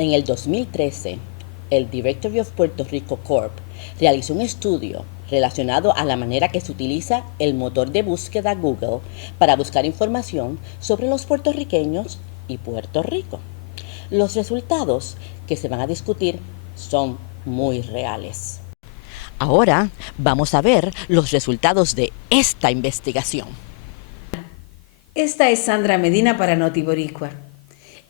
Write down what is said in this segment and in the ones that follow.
En el 2013, el Directory of Puerto Rico Corp. realizó un estudio relacionado a la manera que se utiliza el motor de búsqueda Google para buscar información sobre los puertorriqueños y Puerto Rico. Los resultados que se van a discutir son muy reales. Ahora vamos a ver los resultados de esta investigación. Esta es Sandra Medina para Noti Boricua.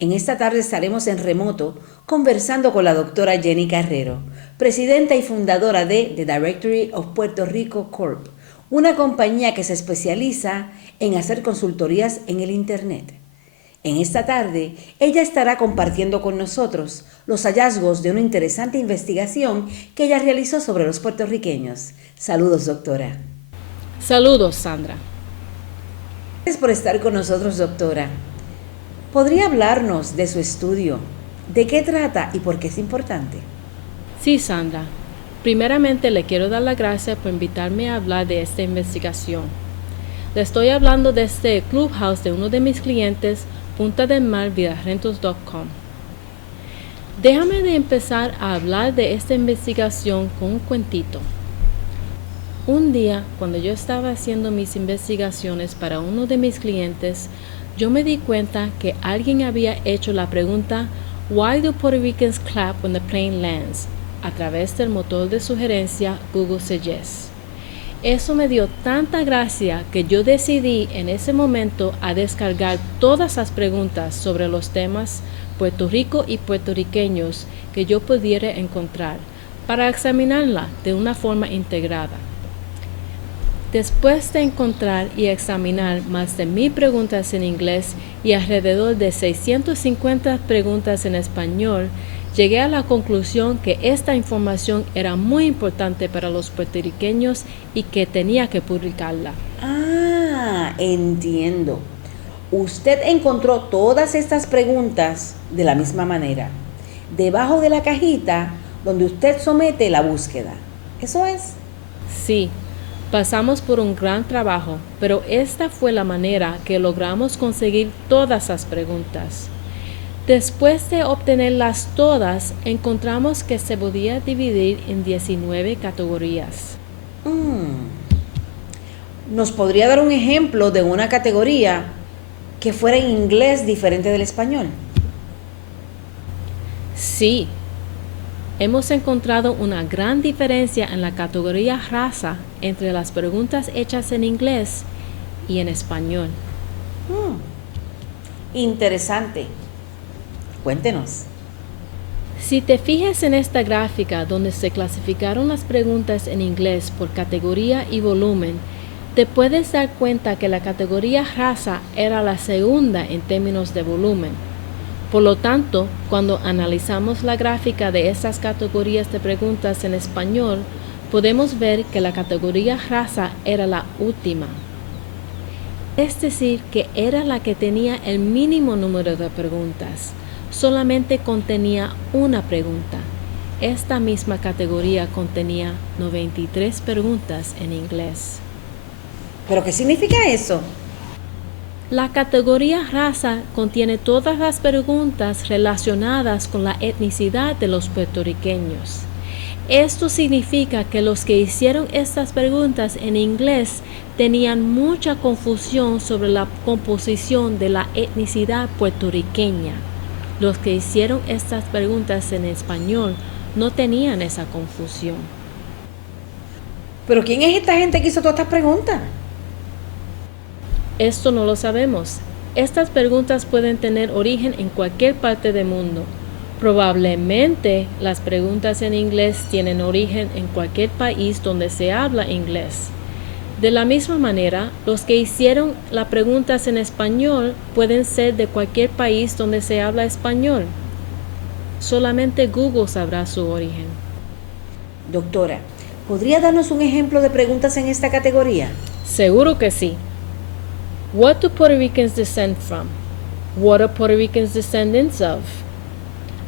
En esta tarde estaremos en remoto conversando con la doctora Jenny Carrero, presidenta y fundadora de The Directory of Puerto Rico Corp., una compañía que se especializa en hacer consultorías en el Internet. En esta tarde, ella estará compartiendo con nosotros los hallazgos de una interesante investigación que ella realizó sobre los puertorriqueños. Saludos, doctora. Saludos, Sandra. Gracias por estar con nosotros, doctora. ¿Podría hablarnos de su estudio? ¿De qué trata y por qué es importante? Sí, Sandra. Primeramente le quiero dar las gracias por invitarme a hablar de esta investigación. Le estoy hablando de este Clubhouse de uno de mis clientes, Punta del Mar, vidarentos.com. Déjame de empezar a hablar de esta investigación con un cuentito. Un día, cuando yo estaba haciendo mis investigaciones para uno de mis clientes, yo me di cuenta que alguien había hecho la pregunta "Why do Puerto Ricans clap when the plane lands?" a través del motor de sugerencia Google Suggest. Eso me dio tanta gracia que yo decidí en ese momento a descargar todas las preguntas sobre los temas Puerto Rico y puertorriqueños que yo pudiera encontrar para examinarla de una forma integrada. Después de encontrar y examinar más de 1000 preguntas en inglés y alrededor de 650 preguntas en español, llegué a la conclusión que esta información era muy importante para los puertorriqueños y que tenía que publicarla. Ah, entiendo. Usted encontró todas estas preguntas de la misma manera, debajo de la cajita donde usted somete la búsqueda. ¿Eso es? Sí. Pasamos por un gran trabajo, pero esta fue la manera que logramos conseguir todas las preguntas. Después de obtenerlas todas, encontramos que se podía dividir en 19 categorías. ¿Nos podría dar un ejemplo de una categoría que fuera en inglés diferente del español? Sí. Hemos encontrado una gran diferencia en la categoría raza entre las preguntas hechas en inglés y en español. Interesante. Cuéntenos. Si te fijas en esta gráfica donde se clasificaron las preguntas en inglés por categoría y volumen, te puedes dar cuenta que la categoría raza era la segunda en términos de volumen. Por lo tanto, cuando analizamos la gráfica de estas categorías de preguntas en español, podemos ver que la categoría raza era la última. Es decir, que era la que tenía el mínimo número de preguntas. Solamente contenía una pregunta. Esta misma categoría contenía 93 preguntas en inglés. ¿Pero qué significa eso? La categoría raza contiene todas las preguntas relacionadas con la etnicidad de los puertorriqueños. Esto significa que los que hicieron estas preguntas en inglés tenían mucha confusión sobre la composición de la etnicidad puertorriqueña. Los que hicieron estas preguntas en español no tenían esa confusión. ¿Pero quién es esta gente que hizo todas estas preguntas? Esto no lo sabemos. Estas preguntas pueden tener origen en cualquier parte del mundo. Probablemente las preguntas en inglés tienen origen en cualquier país donde se habla inglés. De la misma manera, los que hicieron las preguntas en español pueden ser de cualquier país donde se habla español. Solamente Google sabrá su origen. Doctora, ¿podría darnos un ejemplo de preguntas en esta categoría? Seguro que sí. What do Puerto Ricans descend from? What are Puerto Ricans descendants of?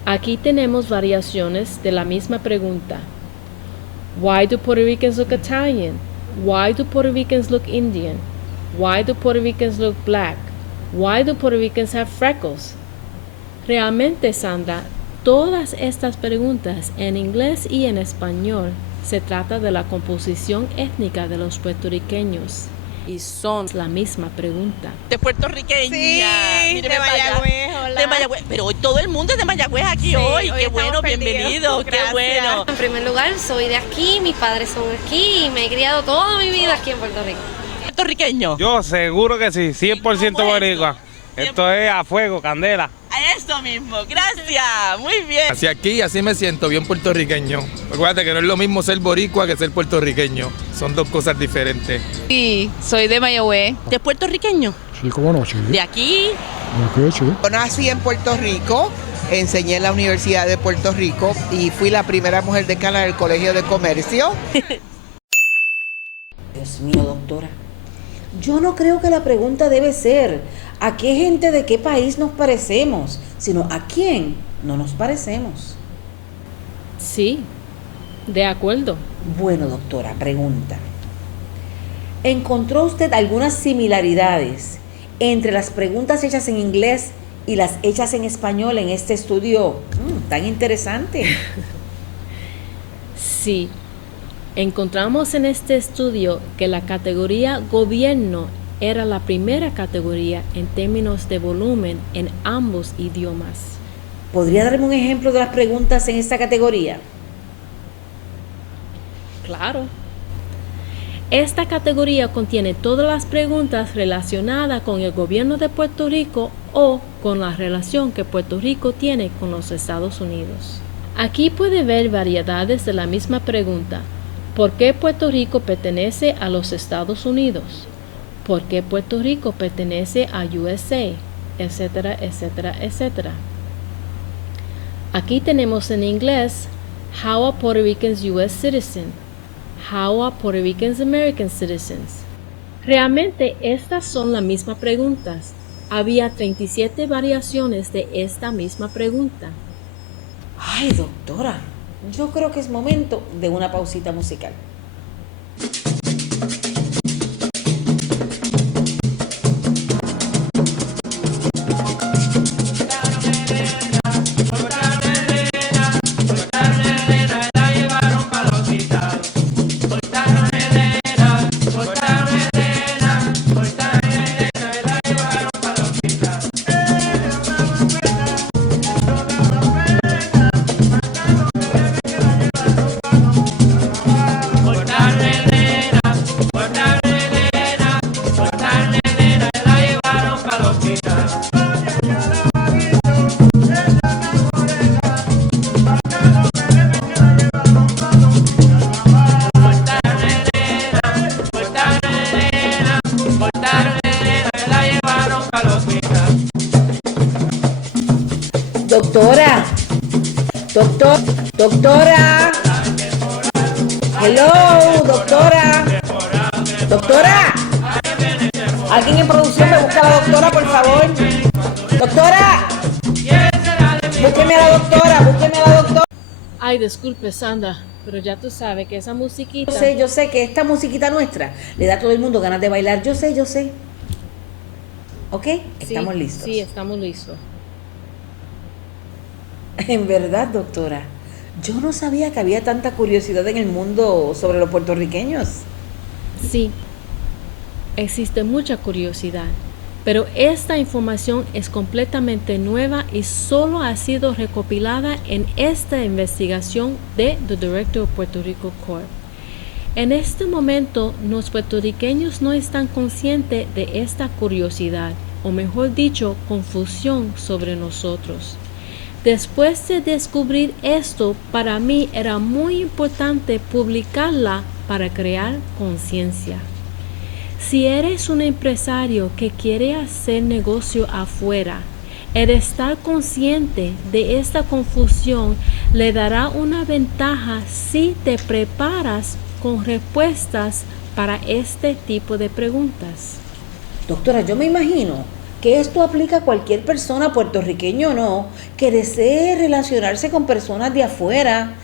Aquí tenemos variaciones de la misma pregunta. Why do Puerto Ricans look Italian? Why do Puerto Ricans look Indian? Why do Puerto Ricans look black? Why do Puerto Ricans have freckles? Realmente, Sandra, Todas estas preguntas en inglés y en español se trata de la composición étnica de los puertorriqueños y son la misma pregunta. De puertorriqueña. Sí, Míreme de para allá. Mayagüez, hola. De Mayagüez. Pero hoy todo el mundo es de Mayagüez aquí Sí, hoy. hoy Qué bueno, estamos perdidos. bienvenido. Qué Gracias. bueno. En primer lugar, soy de aquí, mis padres son aquí y me he criado toda mi vida aquí en Puerto Rico. Puertorriqueño. Yo seguro que sí, 100% ¿Cómo es boricua. Esto es a fuego, candela. A eso mismo. Gracias. Muy bien. Así aquí, así me siento, bien puertorriqueño. Recuerda que no es lo mismo ser boricua que ser puertorriqueño. Son dos cosas diferentes. Sí, soy de Mayagüez. ¿De puertorriqueño? Sí, cómo no, sí. De aquí. Ok, sí. Yo nací en Puerto Rico, enseñé en la Universidad de Puerto Rico y fui la primera mujer decana del Colegio de Comercio. Dios mío, doctora. Yo no creo que la pregunta debe ser ¿a qué gente de qué país nos parecemos? Sino ¿a quién no nos parecemos? Sí, de acuerdo. Bueno, doctora, pregunta. ¿Encontró usted algunas similaridades entre las preguntas hechas en inglés y las hechas en español en este estudio tan interesante? Sí, encontramos en este estudio que la categoría gobierno era la primera categoría en términos de volumen en ambos idiomas. ¿Podría darme un ejemplo de las preguntas en esta categoría? Claro. Esta categoría contiene todas las preguntas relacionadas con el gobierno de Puerto Rico o con la relación que Puerto Rico tiene con los Estados Unidos. Aquí puede ver variedades de la misma pregunta. ¿Por qué Puerto Rico pertenece a los Estados Unidos? ¿Por qué Puerto Rico pertenece a USA? Etcétera, etcétera, etcétera. Aquí tenemos en inglés, How are Puerto Ricans US citizens? How are Puerto Ricans American citizens? Realmente estas son las mismas preguntas. Había 37 variaciones de esta misma pregunta. Ay, doctora, yo creo que es momento de una pausita musical. Doctora, doctora. Hello, doctora. Doctora. Alguien en producción me busca a la doctora, por favor. Doctora. Búsqueme a la doctora. Ay, disculpe, Sandra, pero ya tú sabes que esa musiquita... Yo sé que esta musiquita nuestra le da a todo el mundo ganas de bailar. Yo sé. ¿Ok? Sí, Estamos listos. Sí, estamos listos. En verdad, doctora, yo no sabía que había tanta curiosidad en el mundo sobre los puertorriqueños. Sí, existe mucha curiosidad, pero esta información es completamente nueva y solo ha sido recopilada en esta investigación de The Director of Puerto Rico Corp. En este momento, los puertorriqueños no están conscientes de esta curiosidad, o mejor dicho, confusión sobre nosotros. Después de descubrir esto, para mí era muy importante publicarla para crear conciencia. Si eres un empresario que quiere hacer negocio afuera, el estar consciente de esta confusión le dará una ventaja si te preparas con respuestas para este tipo de preguntas. Doctora, yo me imagino que esto aplica a cualquier persona, puertorriqueño o no, que desee relacionarse con personas de afuera,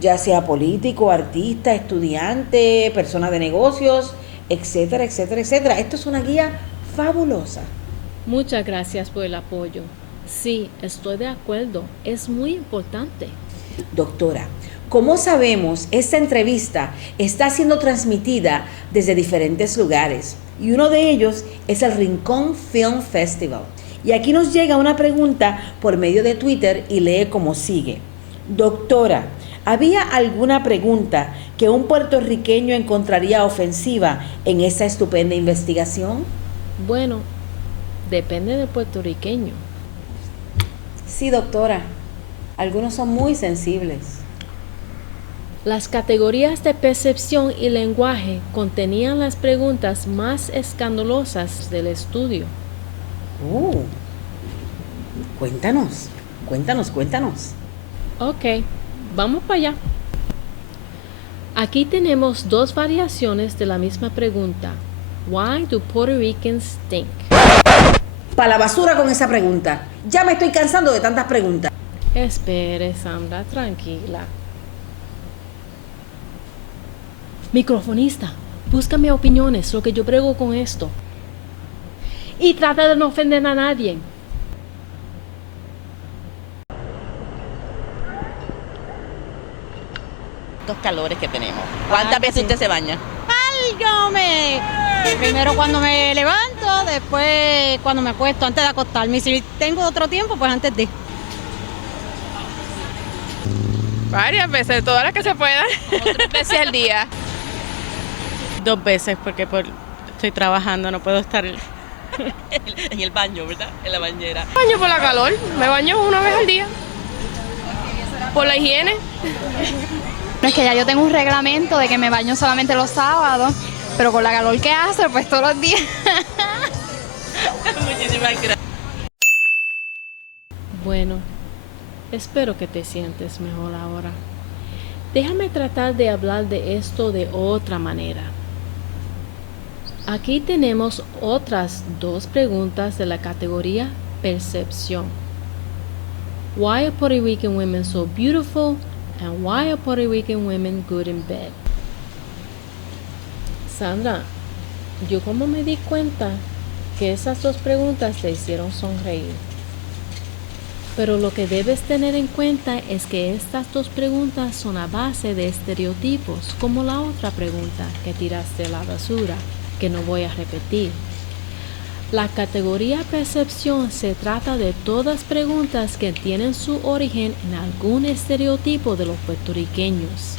ya sea político, artista, estudiante, persona de negocios, etcétera, etcétera, etcétera. Esto es una guía fabulosa. Muchas gracias por el apoyo. Sí, estoy de acuerdo. Es muy importante. Doctora, como sabemos, esta entrevista está siendo transmitida desde diferentes lugares y uno de ellos es el Rincón Film Festival. Y aquí nos llega una pregunta por medio de Twitter y lee como sigue. Doctora, ¿había alguna pregunta que un puertorriqueño encontraría ofensiva en esta estupenda investigación? Bueno, depende del puertorriqueño. Sí, doctora. Algunos son muy sensibles. Las categorías de percepción y lenguaje contenían las preguntas más escandalosas del estudio. Cuéntanos. Ok, vamos para allá. Aquí tenemos dos variaciones de la misma pregunta. Why do Puerto Ricans stink? Para la basura con esa pregunta. Ya me estoy cansando de tantas preguntas. Espere, Sandra, tranquila. Microfonista, búscame opiniones, lo que yo brego con esto. Y trata de no ofender a nadie. Estos calores que tenemos. ¿Cuántas veces usted se baña? Válgame. Primero cuando me levanto, después cuando me acuesto, antes de acostarme. Y si tengo otro tiempo, pues antes de. Varias veces, todas las que se puedan. Como 3 veces al día. 2 veces porque estoy trabajando, no puedo estar En el baño, ¿verdad? En la bañera. Me baño por la calor, me baño una vez al día. Por la higiene. Es que ya yo tengo un reglamento de que me baño solamente los sábados, pero con la calor que hace, pues todos los días. Muchísimas gracias. Bueno, espero que te sientes mejor ahora. Déjame tratar de hablar de esto de otra manera. Aquí tenemos otras 2 preguntas de la categoría percepción. Why are Puerto Rican women so beautiful? And why are Puerto Rican women good in bed? Sandra, yo como me di cuenta que esas 2 preguntas te hicieron sonreír. Pero lo que debes tener en cuenta es que estas 2 preguntas son a base de estereotipos, como la otra pregunta que tiraste a la basura, que no voy a repetir. La categoría percepción se trata de todas preguntas que tienen su origen en algún estereotipo de los puertorriqueños.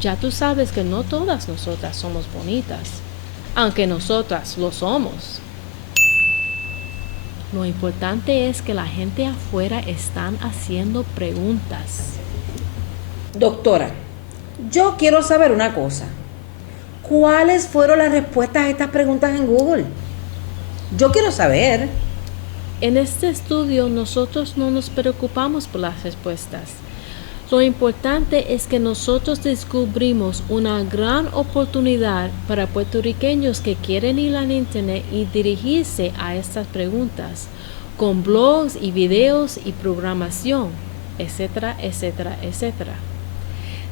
Ya tú sabes que no todas nosotras somos bonitas, aunque nosotras lo somos. Lo importante es que la gente afuera están haciendo preguntas. Doctora, yo quiero saber una cosa. ¿Cuáles fueron las respuestas a estas preguntas en Google? Yo quiero saber. En este estudio nosotros no nos preocupamos por las respuestas. Lo importante es que nosotros descubrimos una gran oportunidad para puertorriqueños que quieren ir al internet y dirigirse a estas preguntas, con blogs y videos y programación, etcétera, etcétera, etcétera.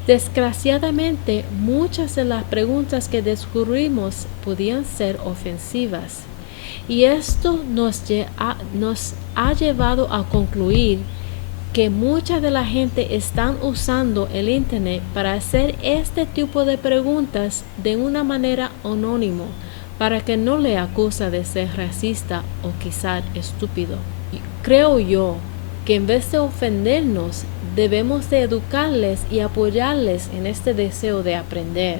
Desgraciadamente, muchas de las preguntas que descubrimos podían ser ofensivas. Y esto nos ha llevado a concluir que mucha de la gente están usando el internet para hacer este tipo de preguntas de una manera anónima, para que no le acusa de ser racista o quizás estúpido. Creo yo que en vez de ofendernos, debemos de educarles y apoyarles en este deseo de aprender.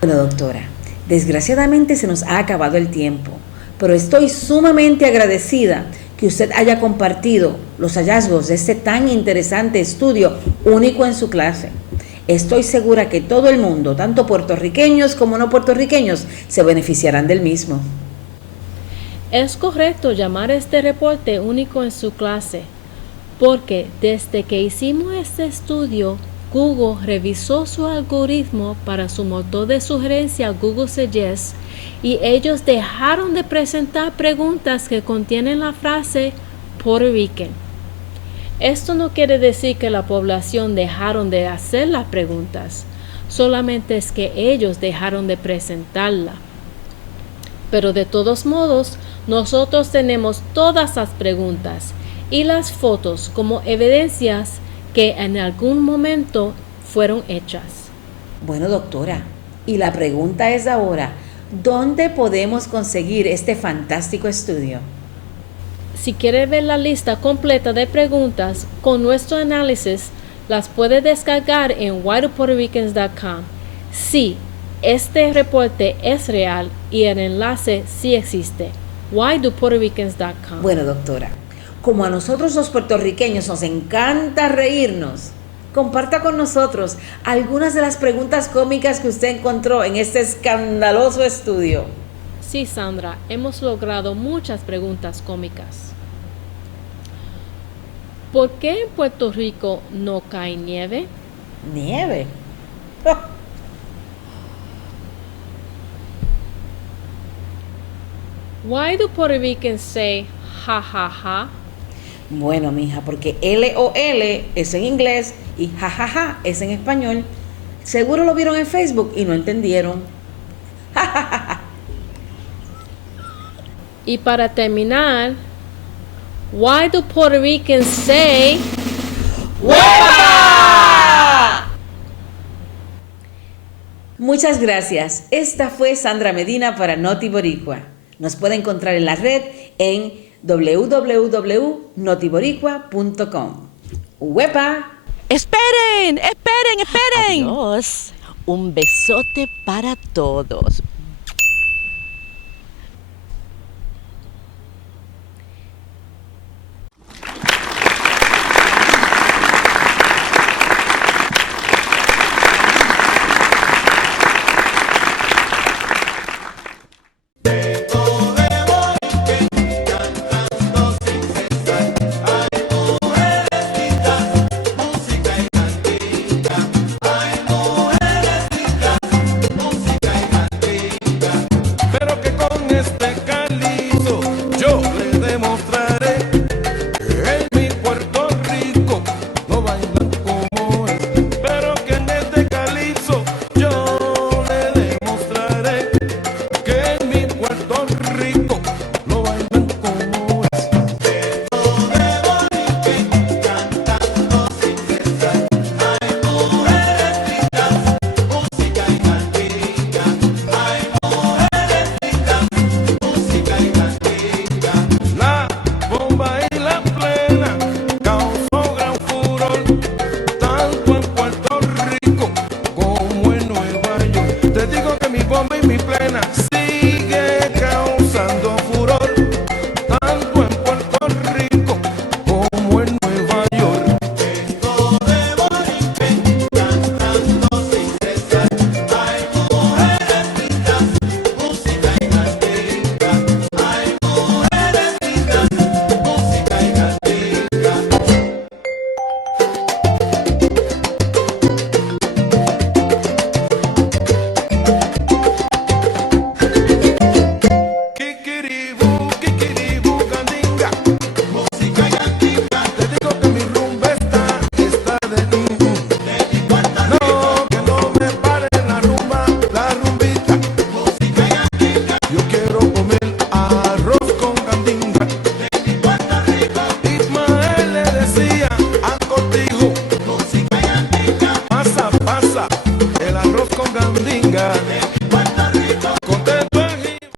Bueno, doctora, desgraciadamente se nos ha acabado el tiempo, pero estoy sumamente agradecida que usted haya compartido los hallazgos de este tan interesante estudio único en su clase. Estoy segura que todo el mundo, tanto puertorriqueños como no puertorriqueños, se beneficiarán del mismo. Es correcto llamar este reporte único en su clase, porque desde que hicimos este estudio, Google revisó su algoritmo para su motor de sugerencia Google Suggest y ellos dejaron de presentar preguntas que contienen la frase Puerto Rican. Esto no quiere decir que la población dejaron de hacer las preguntas, solamente es que ellos dejaron de presentarla. Pero de todos modos, nosotros tenemos todas las preguntas y las fotos como evidencias que en algún momento fueron hechas. Bueno, doctora, y la pregunta es ahora, ¿dónde podemos conseguir este fantástico estudio? Si quiere ver la lista completa de preguntas con nuestro análisis, las puede descargar en whydopuertoricans.com. Sí, este reporte es real y el enlace sí existe. whydopuertoricans.com. Bueno, doctora, como a nosotros los puertorriqueños nos encanta reírnos, comparta con nosotros algunas de las preguntas cómicas que usted encontró en este escandaloso estudio. Sí, Sandra, hemos logrado muchas preguntas cómicas. ¿Por qué en Puerto Rico no cae nieve? ¿Nieve? Why do Puerto Ricans say ha ha ha? Bueno, mija, porque LOL es en inglés y jajaja es en español. Seguro lo vieron en Facebook y no entendieron. Y para terminar, why do Puerto Ricans say ¡Hueva! Muchas gracias. Esta fue Sandra Medina para Noti Boricua. Nos puede encontrar en la red en www.notiboricua.com. ¡Huepa! ¡Esperen! Adiós. Un besote para todos. El arroz con gandinga.